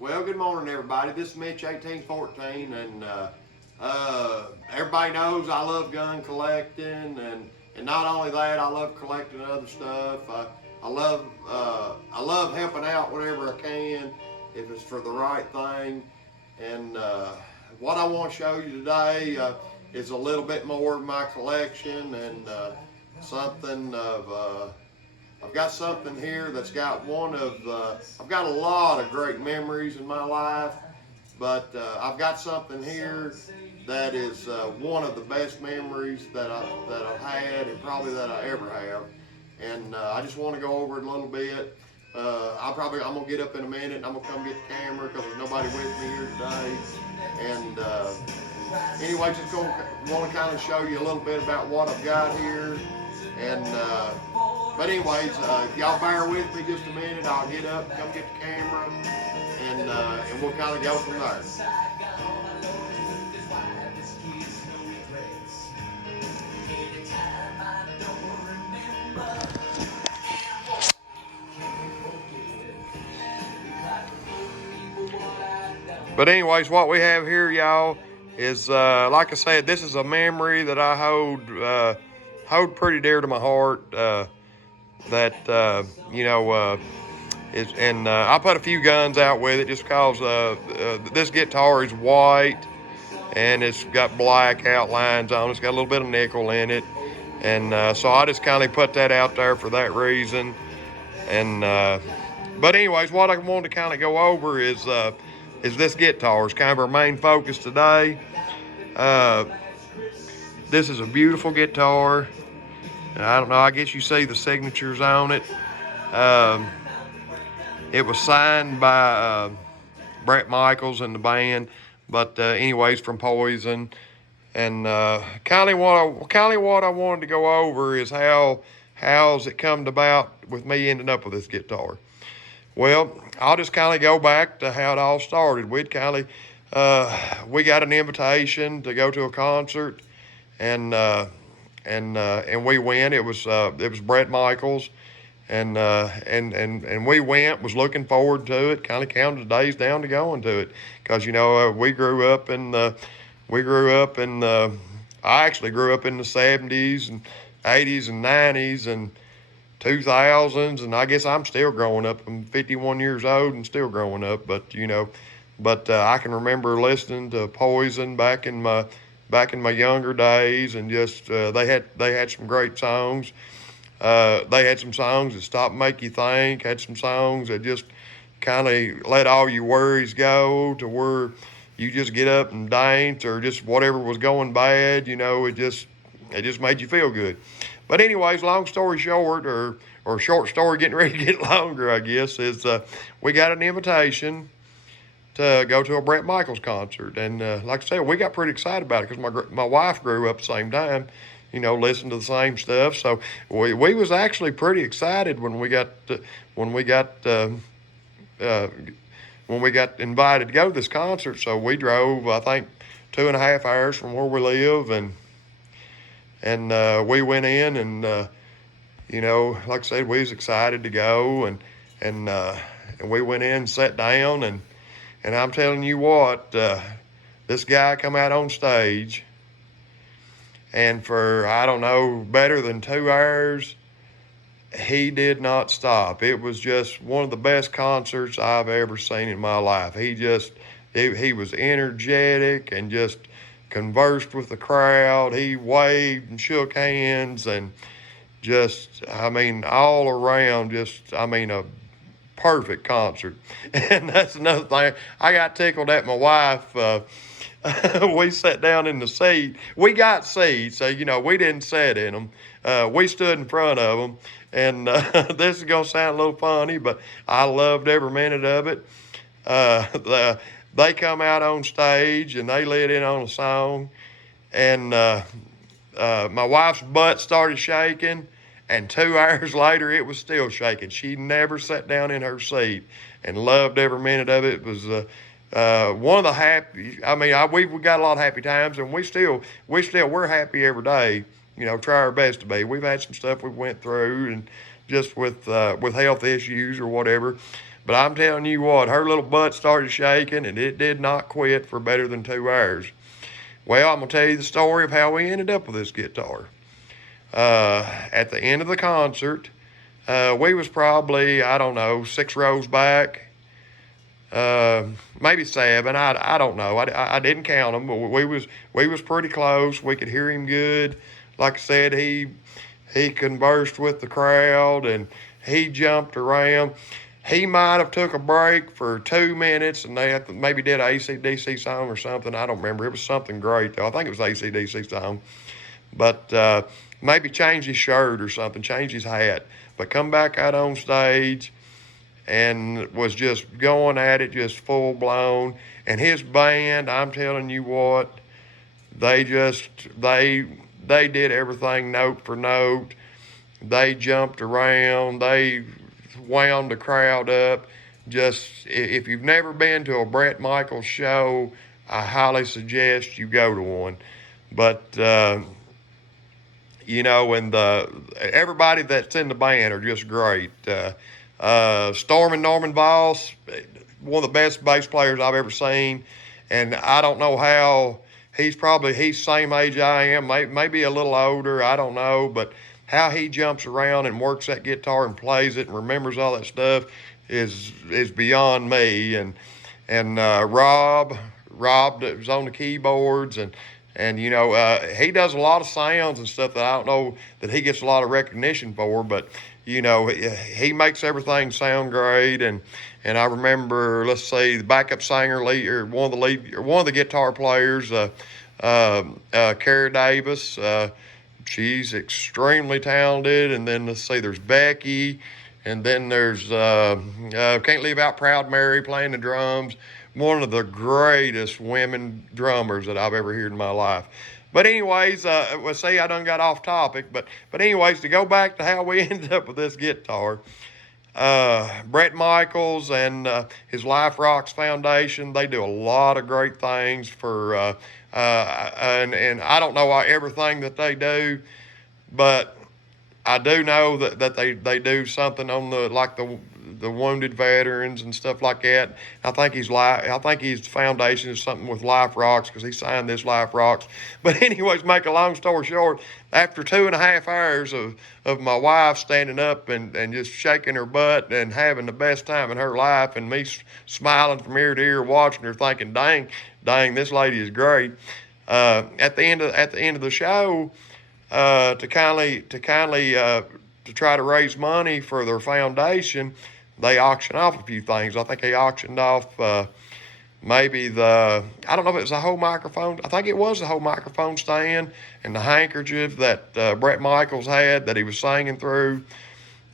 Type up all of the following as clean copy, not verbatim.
Well, good morning, everybody. This is Mitch 1814, and everybody knows I love gun collecting, and not only that, I love collecting other stuff. I love helping out whatever I can if it's for the right thing. And what I want to show you today is a little bit more of my collection and something of. I've got something here that's got I've got a lot of great memories in my life, but I've got something here that is one of the best memories that I've had and probably that I ever have. And I just want to go over it a little bit. I'm gonna get up in a minute and I'm gonna come get the camera because there's nobody with me here today. And anyway, just want to kind of show you a little bit about what I've got here. And but anyways, y'all bear with me just a minute. I'll get up, come get the camera, and we'll kind of go from there. But anyways, what we have here, y'all, is like I said, this is a memory that I hold pretty dear to my heart. I put a few guns out with it just because this guitar is white and it's got black outlines on it. It's got a little bit of nickel in it, and so I just kind of put that out there for that reason. And but anyways, what I wanted to kind of go over is this guitar. It's kind of our main focus today. This is a beautiful guitar. I don't know, I guess you see the signatures on it. It was signed by Brett Michaels and the band, but anyways, from Poison. And kind of what I wanted to go over is how's it come about with me ending up with this guitar. Well, I'll just kind of go back to how it all started. We got an invitation to go to a concert, and we went. It was Brett Michaels, and we went. Was looking forward to it. Kind of counted the days down to going to it, because we grew up in the I actually grew up in the 70s and 80s and 90s and 2000s, and I guess I'm still growing up. I'm 51 years old and still growing up, but I can remember listening to Poison back in my younger days, and just they had some great songs. They had some songs that Stop and Make You Think, had some songs that just kind of let all your worries go, to where you just get up and dance, or just whatever was going bad, it just made you feel good. But anyways, long story short, or short story getting ready to get longer, I guess, is we got an invitation to go to a Brett Michaels concert. And like I said, we got pretty excited about it because my wife grew up at the same time, listened to the same stuff. So we was actually pretty excited when we got invited to go to this concert. So we drove, I think, 2.5 hours from where we live, and we went in, and like I said, we was excited to go, and we went in, sat down, and I'm telling you what, this guy come out on stage, and for, I don't know, better than 2 hours, he did not stop. It was just one of the best concerts I've ever seen in my life. He was energetic and just conversed with the crowd. He waved and shook hands, and just, all around, a perfect concert. And that's another thing. I got tickled at my wife. We sat down in the seat. We got seats, so, we didn't sit in them. We stood in front of them. And this is going to sound a little funny, but I loved every minute of it. They come out on stage, and they let in on a song. And my wife's butt started shaking, and 2 hours later, it was still shaking. She never sat down in her seat, and loved every minute of it. It was one of the happy. We got a lot of happy times, and we're happy every day. Try our best to be. We've had some stuff we went through, and just with health issues or whatever. But I'm telling you what, her little butt started shaking, and it did not quit for better than 2 hours. Well, I'm going to tell you the story of how we ended up with this guitar. At the end of the concert, we was probably, I don't know, 6 rows back, maybe 7. I don't know. I didn't count them, but we was pretty close. We could hear him good. Like I said, he conversed with the crowd, and he jumped around. He might have took a break for 2 minutes, and they maybe did an AC/DC song or something. I don't remember. It was something great, though. I think it was AC/DC song. But maybe changed his shirt or something, changed his hat. But come back out on stage and was just going at it, just full blown. And his band, I'm telling you what, they did everything note for note. They jumped around. They wound the crowd up. Just, if you've never been to a Bret Michaels show, I highly suggest you go to one. But, you know, and everybody that's in the band are just great. Storm and Norman Voss, one of the best bass players I've ever seen. And I don't know how, he's same age I am, maybe a little older, I don't know, but how he jumps around and works that guitar and plays it and remembers all that stuff is beyond me. And Rob that was on the keyboards, and you know, he does a lot of sounds and stuff that I don't know that he gets a lot of recognition for, but you know, he makes everything sound great. And I remember, let's see, the backup singer, one of the guitar players, Cara Davis. She's extremely talented. And then let's see, there's Becky, and then there's can't leave out Proud Mary playing the drums. One of the greatest women drummers that I've ever heard in my life. But anyways, well, see, I done got off topic. But anyways, to go back to how we ended up with this guitar, Bret Michaels and his Life Rocks Foundation, they do a lot of great things for, and I don't know everything that they do, but I do know that they do something on the wounded veterans and stuff like that. I think his foundation is something with Life Rocks, because he signed this Life Rocks. But anyways, make a long story short, after 2.5 hours of my wife standing up and just shaking her butt and having the best time in her life, and me smiling from ear to ear, watching her, thinking, dang, this lady is great. At the end of the show, to try to raise money for their foundation, they auctioned off a few things. I think they auctioned off maybe I don't know if it was the whole microphone. I think it was the whole microphone stand and the handkerchief that Bret Michaels had that he was singing through.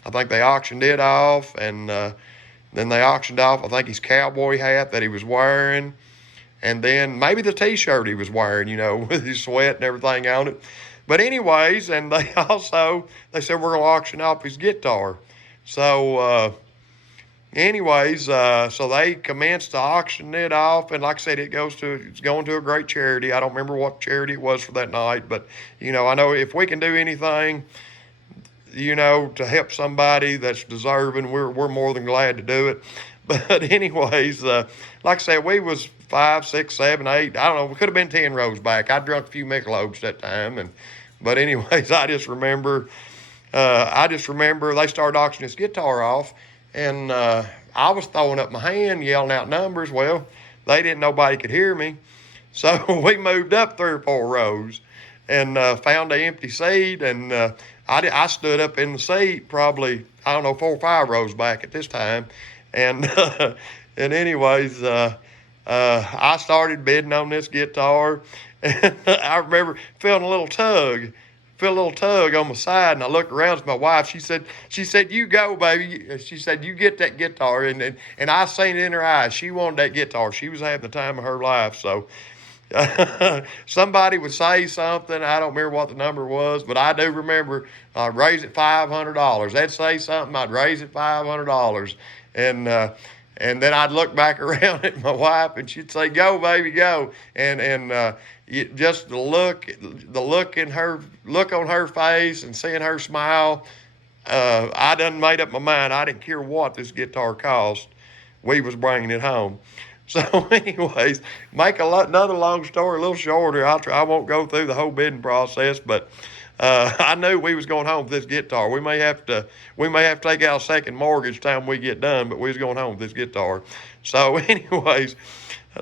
I think they auctioned it off, and then they auctioned off, I think, his cowboy hat that he was wearing, and then maybe the T-shirt he was wearing, you know, with his sweat and everything on it. But anyways, and they said, we're going to auction off his guitar. So anyways, so they commenced to auction it off, and like I said, it's going to a great charity. I don't remember what charity it was for that night, but you know, I know if we can do anything, you know, to help somebody that's deserving, we're more than glad to do it. But anyways, like I said, we was 5, 6, 7, 8. I don't know. We could have been 10 rows back. I drunk a few Michelob's that time, but anyways, I just remember they started auctioning this guitar off. And I was throwing up my hand, yelling out numbers. Well, they didn't, nobody could hear me. So we moved up 3 or 4 rows and found an empty seat. And I stood up in the seat probably, I don't know, 4 or 5 rows back at this time. And and anyways, I started bidding on this guitar. And I remember feeling a little tug on my side, and I looked around at my wife. She said, you go, baby. She said, you get that guitar. And I seen it in her eyes. She wanted that guitar. She was having the time of her life. So somebody would say something. I don't remember what the number was, but I do remember I'd raise it $500. They'd say something, I'd raise it $500. And then I'd look back around at my wife, and she'd say, go, baby, go. And just the look on her face and seeing her smile, I done made up my mind. I didn't care what this guitar cost. we was bringing it home. So anyways, another long story a little shorter. I won't go through the whole bidding process, but I knew we was going home with this guitar. We may have to take out a second mortgage time we get done, but we was going home with this guitar. So anyways,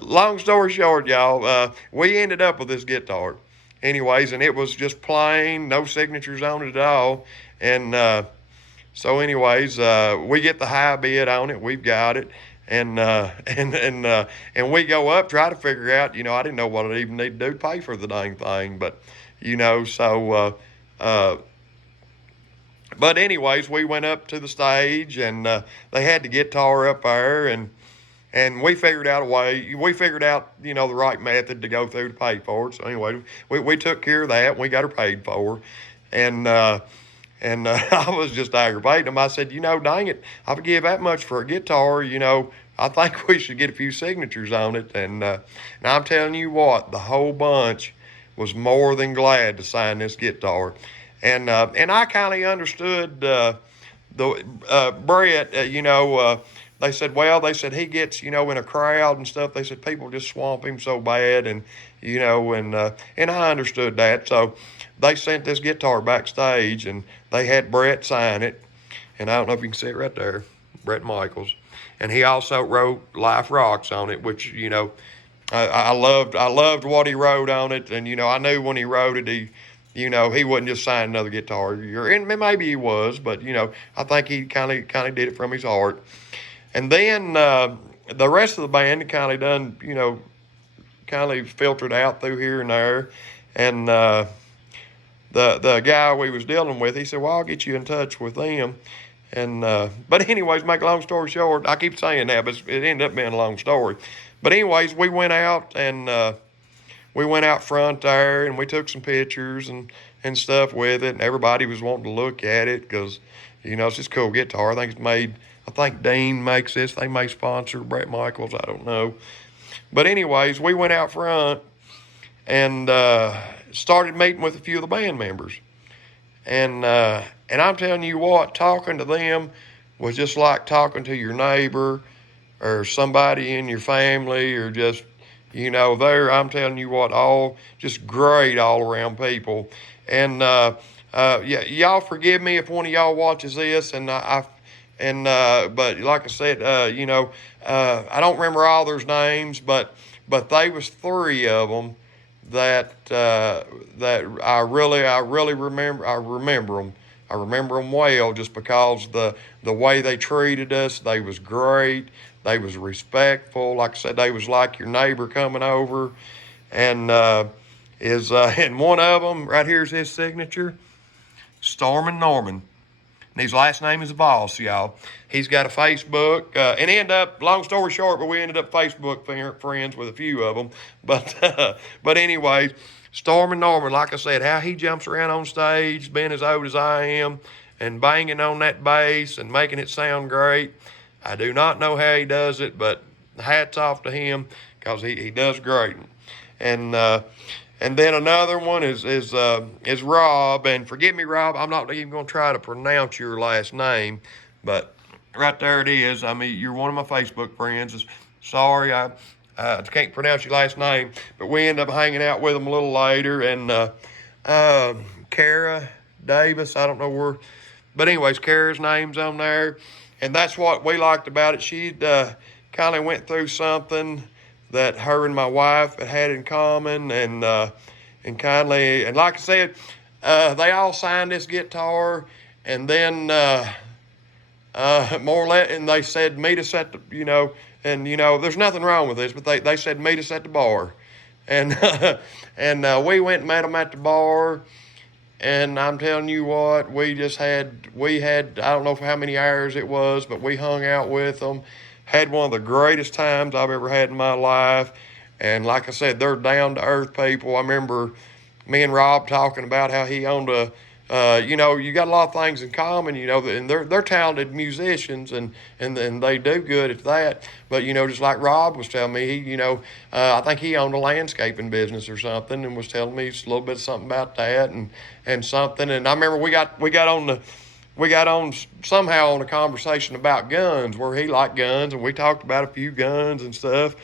long story short, y'all, we ended up with this guitar. Anyways, and it was just plain, no signatures on it at all. And so anyways, we get the high bid on it. We've got it. And and we go up, try to figure out, I didn't know what I'd even need to do to pay for the dang thing. But, but anyways, we went up to the stage, and they had the guitar up there, and we figured out a way. We figured out, the right method to go through to pay for it. So anyway, we took care of that, and we got her paid for. And I was just aggravating them. I said, dang it, I would give that much for a guitar, I think we should get a few signatures on it. And I'm telling you what, the whole bunch was more than glad to sign this guitar. And I kind of understood Brett, they said he gets, in a crowd and stuff. They said people just swamp him so bad, and and I understood that. So they sent this guitar backstage, and they had Brett sign it. And I don't know if you can see it right there, Brett Michaels. And he also wrote "Life Rocks" on it, which I loved what he wrote on it. And I knew when he wrote it, he wouldn't just sign another guitar. And maybe he was, but I think he kind of did it from his heart. And then the rest of the band kind of done, kind of filtered out through here and there. And the guy we was dealing with, he said, well, I'll get you in touch with them. And but anyways, make a long story short, I keep saying that, but it ended up being a long story. But anyways, we went out, and we went out front there, and we took some pictures and stuff with it. And everybody was wanting to look at it because, it's just a cool guitar. I think Dean makes this. They may sponsor Brett Michaels. I don't know. But anyways, we went out front and started meeting with a few of the band members. And I'm telling you what, talking to them was just like talking to your neighbor or somebody in your family, or just, I'm telling you what, all just great all around people. And y'all forgive me if one of y'all watches this, and but like I said, I don't remember all their names, but they was three of them that I really remember. I remember them. I remember them well, just because the way they treated us. They was great. They was respectful. Like I said, they was like your neighbor coming over. And and one of them right here's his signature, Norman. And his last name is Voss, y'all. He's got a Facebook, and long story short, but we ended up Facebook friends with a few of them. But anyways, Norman, like I said, how he jumps around on stage, being as old as I am, and banging on that bass and making it sound great. I do not know how he does it, but hats off to him, because he does great. And then another one is Rob, and forgive me, Rob, I'm not even going to try to pronounce your last name, but right there it is. I mean, you're one of my Facebook friends. Sorry, I can't pronounce your last name, but we ended up hanging out with them a little later. And Kara Davis, I don't know where, but anyways, Kara's name's on there, and that's what we liked about it. She'd kind of went through something that her and my wife had in common, and like I said, they all signed this guitar, and then more or less, and they said meet us at the, and there's nothing wrong with this, but they said meet us at the bar, and and we went and met them at the bar, and I'm telling you what, we had I don't know for how many hours it was, but we hung out with them. Had one of the greatest times I've ever had in my life. And like I said, they're down-to-earth people. I remember me and Rob talking about how he owned you got a lot of things in common, and they're talented musicians, and they do good at that. But, just like Rob was telling me, I think he owned a landscaping business or something, and was telling me a little bit of something about that and something. And I remember we got on we got on somehow on a conversation about guns, where he liked guns, and we talked about a few guns and stuff.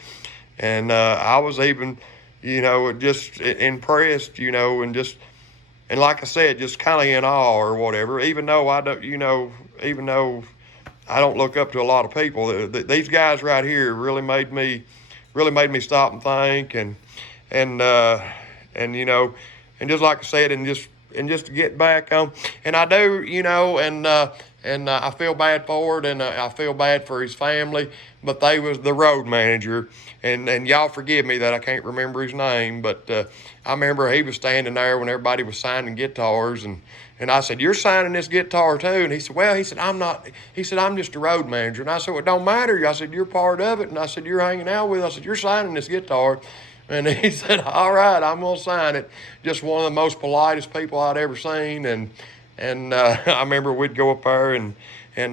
And I was even, just impressed, and like I said, just kind of in awe or whatever. Even though I don't, even though I don't look up to a lot of people, these guys right here really made me stop and think, and and and just like I said, and just to get back on, and I do, and I feel bad for it, and I feel bad for his family, but they was the road manager, and y'all forgive me that I can't remember his name, but I remember he was standing there when everybody was signing guitars, and I said, "You're signing this guitar too?" And he said, "Well," he said, "I'm not." He said, "I'm just a road manager." And I said, "Well, it don't matter." I said, "You're part of it." And I said, "You're hanging out with us." I said, "You're signing this guitar." And he said, "All right, I'm gonna sign it." Just one of the most politest people I'd ever seen, and I remember we'd go up there, and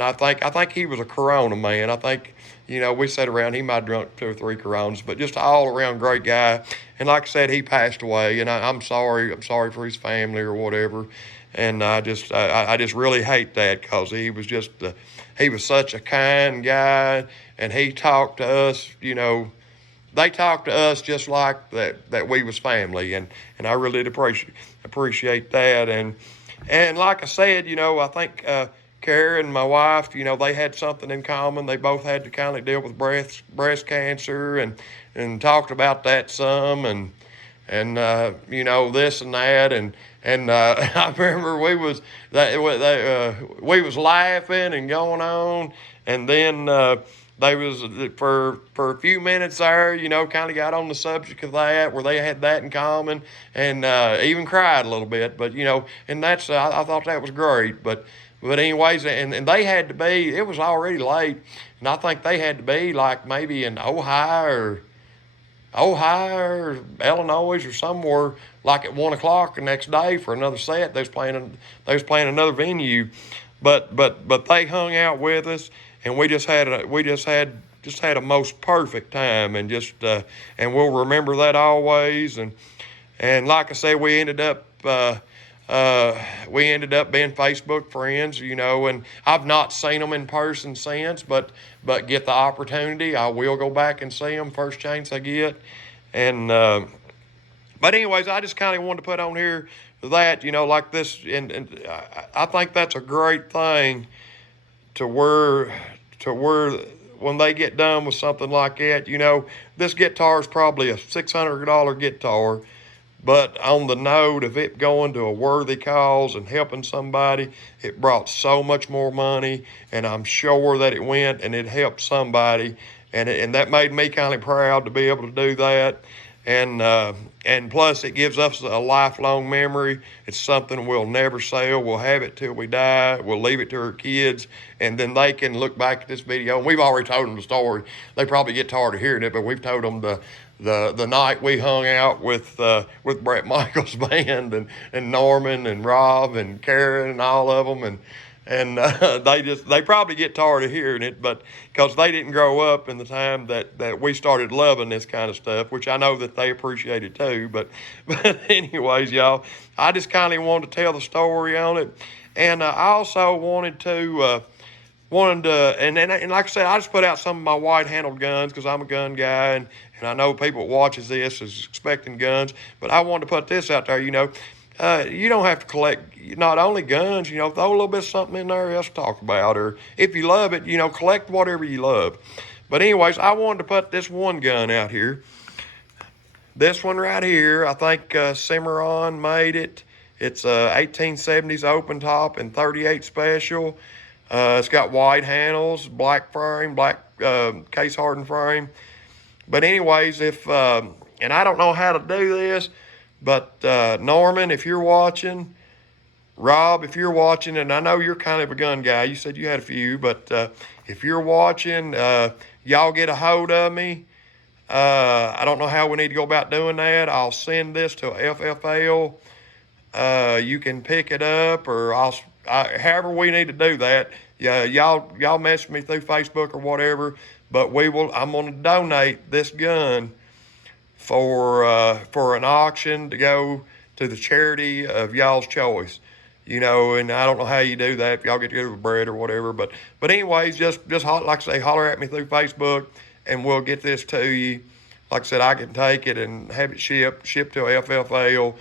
I think he was a Corona man. I think, we sat around. He might have drunk 2 or 3 Coronas, but just an all around great guy. And like I said, he passed away, and I'm sorry. I'm sorry for his family or whatever. And I just really hate that, because he was such a kind guy, and he talked to us, they talked to us just like that we was family, and I really did appreciate that. And like I said, I think Karen, my wife, they had something in common. They both had to kind of deal with breast cancer, and talked about that some, and this and that, and I remember we was laughing and going on, and then they was for a few minutes there, kind of got on the subject of that, where they had that in common, and even cried a little bit, but and that's I thought that was great, but anyways, and they had to be. It was already late, and I think they had to be like maybe in Ohio or Illinois or somewhere, like at 1 o'clock the next day for another set. They was playing another venue, but they hung out with us, and we just had a most perfect time, and and we'll remember that always. And like I say, we ended up being Facebook friends, and I've not seen them in person since, but get the opportunity, I will go back and see them first chance I get. And but anyways, I just kind of wanted to put on here that, like this, and I think that's a great thing, to where when they get done with something like that, this guitar is probably a $600 guitar. But on the note of it going to a worthy cause and helping somebody, it brought so much more money, and I'm sure that it went and it helped somebody, and that made me kind of proud to be able to do that, and plus it gives us a lifelong memory. It's something we'll never sell. We'll have it till we die. We'll leave it to our kids, and then they can look back at this video. And we've already told them the story. They probably get tired of hearing it, but we've told them the night we hung out with Brett Michaels' band, and Norman and Rob and Karen and all of them, and they probably get tired of hearing it, but because they didn't grow up in the time that we started loving this kind of stuff, which I know that they appreciated too. But anyways, y'all, I just kind of wanted to tell the story on it, and I also wanted to. And like I said, I just put out some of my white-handled guns because I'm a gun guy, and I know people that watches this is expecting guns, but I wanted to put this out there. You don't have to collect not only guns. Throw a little bit of something in there else to talk about, or if you love it, collect whatever you love. But anyways, I wanted to put this one gun out here. This one right here, I think Cimarron made it. It's a 1870's open top and 38 special. It's got white handles, black frame, black case hardened frame. But anyways, and I don't know how to do this, but Norman, if you're watching, Rob, if you're watching, and I know you're kind of a gun guy, you said you had a few, but if you're watching, y'all get a hold of me. I don't know how we need to go about doing that. I'll send this to FFL. You can pick it up, or however we need to do that. Yeah, y'all message me through Facebook or whatever. But I'm going to donate this gun for an auction to go to the charity of y'all's choice. you know, and I don't know how you do that, if y'all get together with bread or whatever. But anyways, just like I say, holler at me through Facebook, and we'll get this to you. Like I said, I can take it and have it shipped to FFL.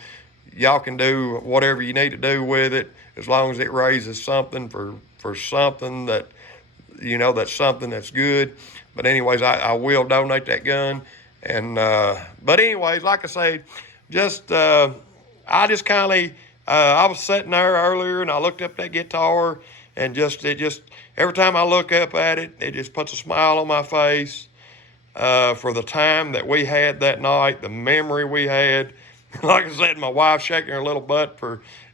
Y'all can do whatever you need to do with it, as long as it raises something for something that, you know, that's something that's good. But anyways, I will donate that gun. And but anyways, like I say, just I just kind of I was sitting there earlier and I looked up that guitar, and it just every time I look up at it, it just puts a smile on my face for the time that we had that night, the memory we had. Like I said, my wife shaking her little butt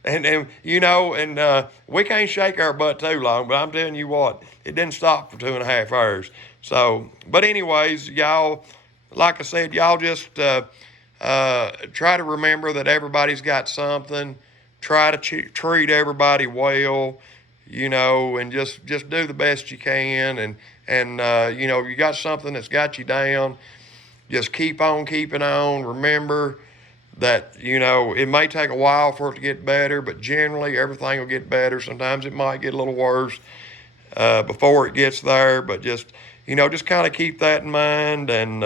and you know, and we can't shake our butt too long, but I'm telling you what, it didn't stop for 2.5 hours. So, but anyways, y'all, like I said, y'all just try to remember that everybody's got something. Try to treat everybody well, you know, and just do the best you can. And you know, you got something that's got you down, just keep on keeping on. Remember that, you know, it may take a while for it to get better, but generally everything will get better. Sometimes it might get a little worse before it gets there, but just, you know, just kind of keep that in mind. And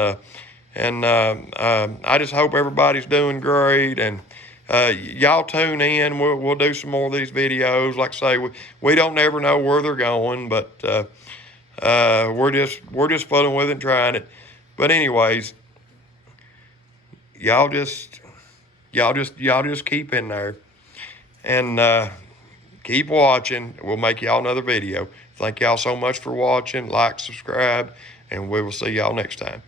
I just hope everybody's doing great. And y'all tune in. We'll do some more of these videos. Like I say, we don't never know where they're going, but we're just fooling with it and trying it. But anyways, y'all just keep in there and keep watching. We'll make y'all another video. Thank y'all so much for watching. Like, subscribe, and we will see y'all next time.